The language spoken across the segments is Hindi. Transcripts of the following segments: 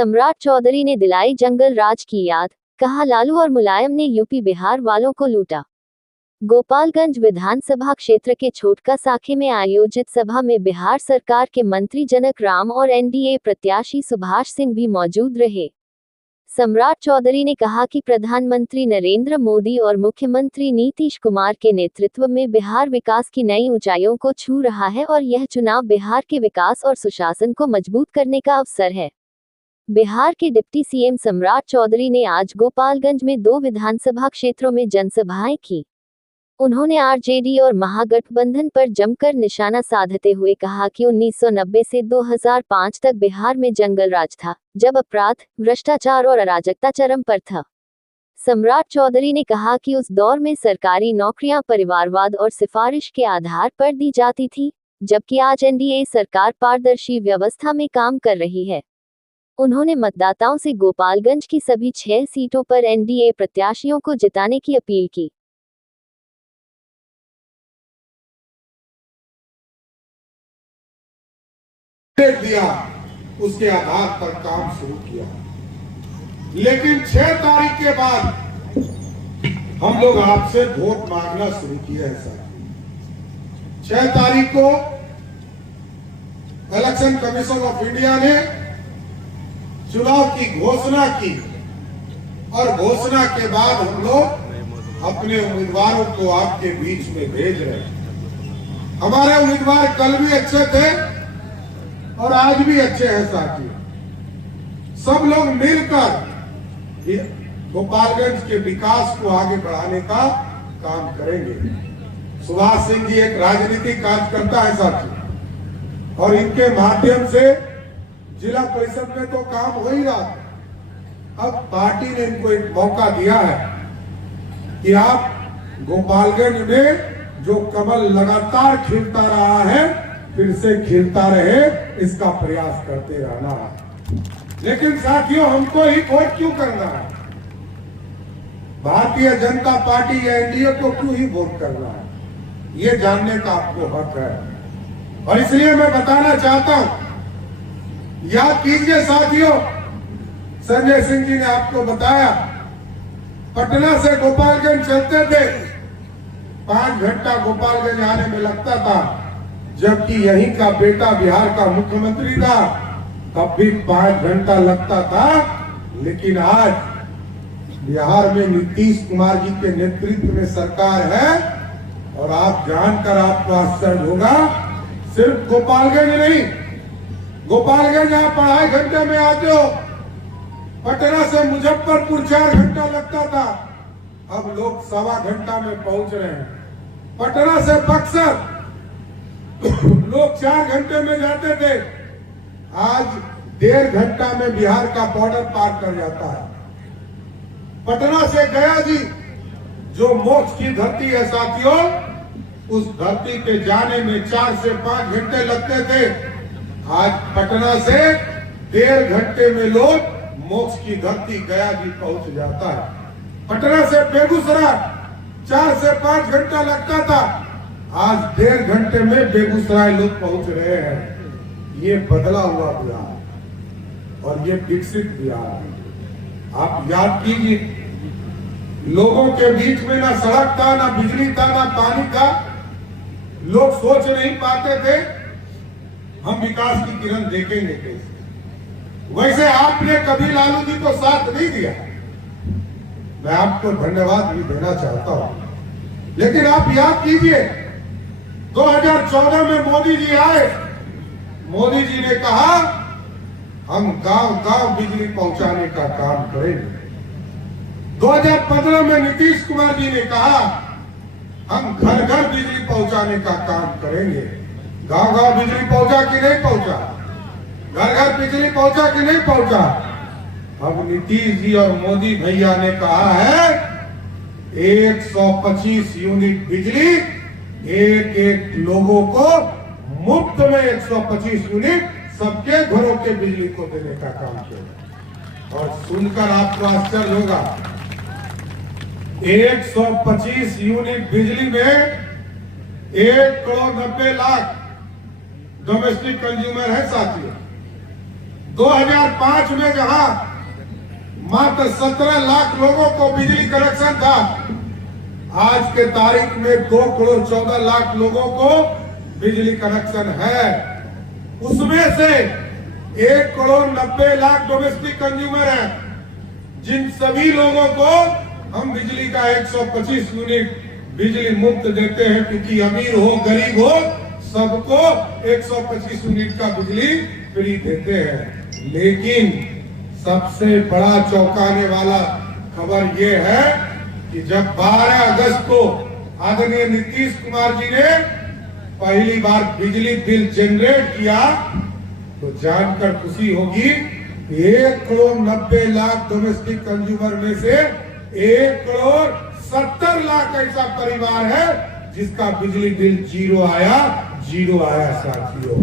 सम्राट चौधरी ने दिलाई जंगल राज की याद, कहा लालू और मुलायम ने यूपी बिहार वालों को लूटा। गोपालगंज विधानसभा क्षेत्र के छोटका साखे में आयोजित सभा में बिहार सरकार के मंत्री जनक राम और एनडीए प्रत्याशी सुभाष सिंह भी मौजूद रहे। सम्राट चौधरी ने कहा कि प्रधानमंत्री नरेंद्र मोदी और मुख्यमंत्री नीतीश कुमार के नेतृत्व में बिहार विकास की नई ऊंचाइयों को छू रहा है और यह चुनाव बिहार के विकास और सुशासन को मजबूत करने का अवसर है। बिहार के डिप्टी सीएम सम्राट चौधरी ने आज गोपालगंज में 2 विधानसभा क्षेत्रों में जनसभाएं की। उन्होंने आरजेडी और महागठबंधन पर जमकर निशाना साधते हुए कहा कि 1990 से 2005 तक बिहार में जंगल राज था, जब अपराध, भ्रष्टाचार और अराजकता चरम पर था। सम्राट चौधरी ने कहा कि उस दौर में सरकारी नौकरियां परिवारवाद और सिफारिश के आधार पर दी जाती थी, जबकि आज एनडीए सरकार पारदर्शी व्यवस्था में काम कर रही है। उन्होंने मतदाताओं से गोपालगंज की सभी 6 सीटों पर एनडीए प्रत्याशियों को जिताने की अपील की। दिया, उसके आधार पर काम शुरू किया, लेकिन 6 तारीख के बाद हम लोग आपसे वोट मांगना शुरू किया है सर। 6 तारीख को इलेक्शन कमीशन ऑफ इंडिया ने चुनाव की घोषणा की और घोषणा के बाद हम लोग अपने उम्मीदवारों को आपके बीच में भेज रहे हैं। हमारे उम्मीदवार कल भी अच्छे थे और आज भी अच्छे हैं साथियों। सब लोग मिलकर गोपालगंज के विकास को आगे बढ़ाने का काम करेंगे। सुभाष सिंह जी एक राजनीतिक कार्यकर्ता है साथियों, और इनके माध्यम से जिला परिषद में तो काम हो ही रहा था। अब पार्टी ने इनको एक मौका दिया है कि आप गोपालगंज में जो कमल लगातार खिलता रहा है, फिर से खिलता रहे, इसका प्रयास करते रहना है। लेकिन साथियों, हमको ही वोट क्यों करना है? भारतीय जनता पार्टी या एनडीए को क्यों ही वोट करना है, ये जानने का आपको हक है। और इसलिए मैं बताना चाहता हूं, याद कीजिए साथियों, संजय सिंह जी ने आपको बताया, पटना से गोपालगंज चलते थे, 5 घंटा गोपालगंज आने में लगता था, जबकि यहीं का बेटा बिहार का मुख्यमंत्री था, तब भी 5 घंटा लगता था। लेकिन आज बिहार में नीतीश कुमार जी के नेतृत्व में सरकार है, और आप जानकर आपको आश्चर्य होगा, सिर्फ गोपालगंज नहीं, गोपालगंज आप 2.5 घंटे में आते हो। पटना से मुजफ्फरपुर 4 घंटा लगता था, अब लोग 1.25 घंटा में पहुंच रहे हैं। पटना से बक्सर लोग 4 घंटे में जाते थे, आज 1.5 घंटा में बिहार का बॉर्डर पार कर जाता है। पटना से गया जी, जो मोक्ष की धरती है साथियों, उस धरती पे जाने में 4 से 5 घंटे लगते थे, आज पटना से 1.5 घंटे में लोग मोक्ष की धरती गया जी पहुंच जाता है। पटना से बेगूसराय 4 से 5 घंटा लगता था, आज 1.5 घंटे में बेगूसराय लोग पहुंच रहे हैं। ये बदला हुआ बिहार और ये विकसित बिहार। आप याद कीजिए, लोगों के बीच में ना सड़क था, ना बिजली था, ना पानी था। लोग सोच नहीं पाते थे हम विकास की किरण देखेंगे कैसे। वैसे आपने कभी लालू जी को साथ नहीं दिया, मैं आपको धन्यवाद भी देना चाहता हूं। लेकिन आप याद कीजिए, 2014 में मोदी जी आए, मोदी जी ने कहा हम गांव-गांव बिजली पहुंचाने का काम करेंगे। 2015 में नीतीश कुमार जी ने कहा हम घर-घर बिजली पहुंचाने का काम करेंगे। गांव-गांव बिजली पहुंचा कि नहीं पहुंचा? घर-घर बिजली पहुंचा कि नहीं पहुंचा? अब नीतीश जी और मोदी भैया ने कहा है 125 यूनिट बिजली एक लोगों को मुफ्त में 125 यूनिट सबके घरों के बिजली को देने का काम किया। और सुनकर आपको आश्चर्य होगा, 125 यूनिट बिजली में 1,90,00,000 डोमेस्टिक कंज्यूमर है साथियों। 2005 में जहां मात्र 17 लाख लोगों को बिजली कनेक्शन था, आज के तारीख में 2 करोड़ 14 लाख लोगों को बिजली कनेक्शन है। उसमें से 1 करोड़ 90 लाख डोमेस्टिक कंज्यूमर हैं, जिन सभी लोगों को हम बिजली का 125 यूनिट बिजली मुफ्त देते हैं, क्योंकि अमीर हो गरीब हो सबको 125 यूनिट का बिजली फ्री देते हैं। लेकिन सबसे बड़ा चौंकाने वाला खबर यह है कि जब 12 अगस्त को आदरणीय नीतीश कुमार जी ने पहली बार बिजली बिल जनरेट किया, तो जानकर खुशी होगी 1 करोड़ 90 लाख डोमेस्टिक कंज्यूमर में से 1 करोड़ 70 लाख ऐसा परिवार है जिसका बिजली बिल जीरो आया साथियों।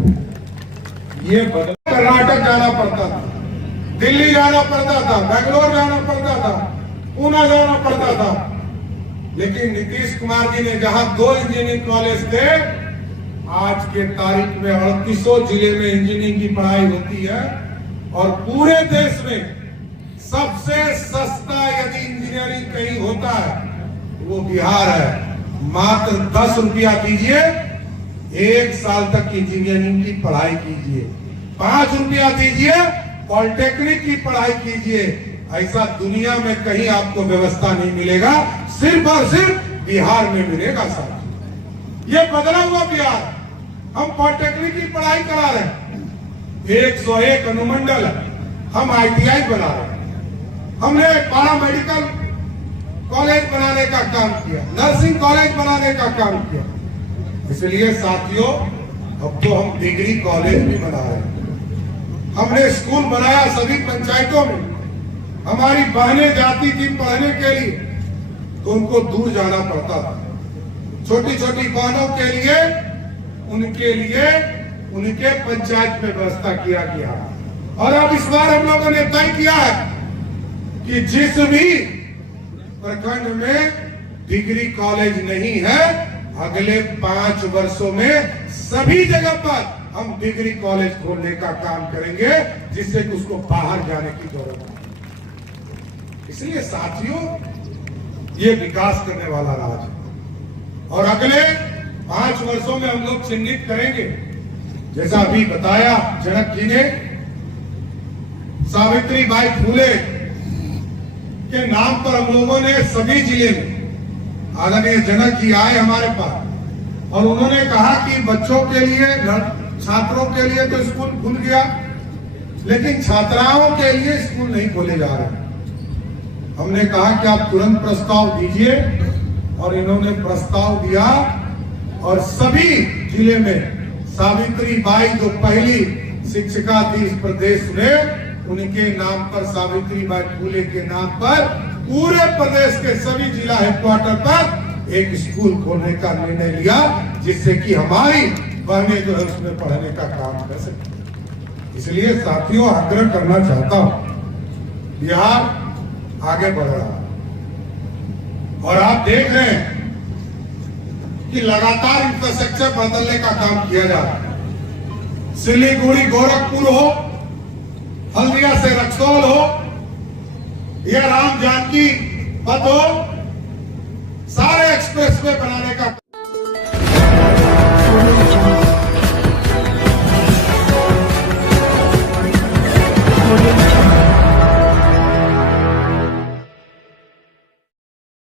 ये कर्नाटक जाना पड़ता था, दिल्ली जाना पड़ता था, बेंगलोर जाना पड़ता था, पूना जाना पड़ता था। लेकिन नीतीश कुमार जी ने जहां 2 इंजीनियरिंग कॉलेज थे, आज के तारीख में 38 जिले में इंजीनियरिंग की पढ़ाई होती है और पूरे देश में सबसे सस्ता यदि इंजीनियरिंग कहीं होता है वो बिहार है। मात्र 10 रुपया दीजिए, 1 साल तक इंजीनियरिंग की पढ़ाई कीजिए, 5 रुपया दीजिए, पॉलिटेक्निक की पढ़ाई कीजिए। ऐसा दुनिया में कहीं आपको व्यवस्था नहीं मिलेगा, सिर्फ और सिर्फ बिहार में मिलेगा साहब। ये बदला हुआ बिहार, हम पॉलिटेक्निक की पढ़ाई करा रहे हैं, 101 अनुमंडल हम ITI बना रहे हैं, हमने पैरामेडिकल कॉलेज बनाने का काम किया, नर्सिंग कॉलेज बनाने का काम किया। इसलिए साथियों अब तो हम डिग्री कॉलेज भी बना रहे हैं। हमने स्कूल बनाया सभी पंचायतों में। हमारी बहनें जाती थी पढ़ने के लिए तो उनको दूर जाना पड़ता था। छोटी छोटी बहनों के लिए उनके पंचायत में व्यवस्था किया गया। और अब इस बार हम लोगों ने तय किया है कि जिस भी प्रखंड में डिग्री कॉलेज नहीं है, अगले 5 वर्षों में सभी जगह पर हम डिग्री कॉलेज खोलने का काम करेंगे, जिससे कि उसको बाहर जाने की जरूरत नहीं। इसलिए साथियों ये विकास करने वाला राज है और अगले 5 वर्षों में हम लोग चिन्हित करेंगे। जैसा अभी बताया जनक जी ने, सावित्रीबाई फुले के नाम पर हम लोगों ने सभी जिले में, आदरणीय जनक जी आए हमारे पास और उन्होंने कहा कि बच्चों के लिए, छात्रों के लिए तो स्कूल खुल गया, लेकिन छात्राओं के लिए स्कूल नहीं खोले जा रहे। हमने कहा कि आप तुरंत प्रस्ताव दीजिए और इन्होंने प्रस्ताव दिया और सभी जिले में सावित्रीबाई जो पहली शिक्षिका थी इस प्रदेश में, उनके नाम पर, सावित्रीबाई फुले के नाम पर पूरे प्रदेश के सभी जिला हेडक्वार्टर पर एक स्कूल खोलने का निर्णय लिया, जिससे कि हमारी बहनें जो है उसमें पढ़ने का काम कर सके। इसलिए साथियों आग्रह करना चाहता हूं, बिहार आगे बढ़ रहा है और आप देख रहे हैं कि लगातार इंफ्रास्ट्रक्चर बदलने का काम किया जा रहा है। सिलीगुड़ी गोरखपुर हो, हल्दिया से रक्सौल हो या राम जानकी पथ हो, सारे एक्सप्रेसवे बनाने का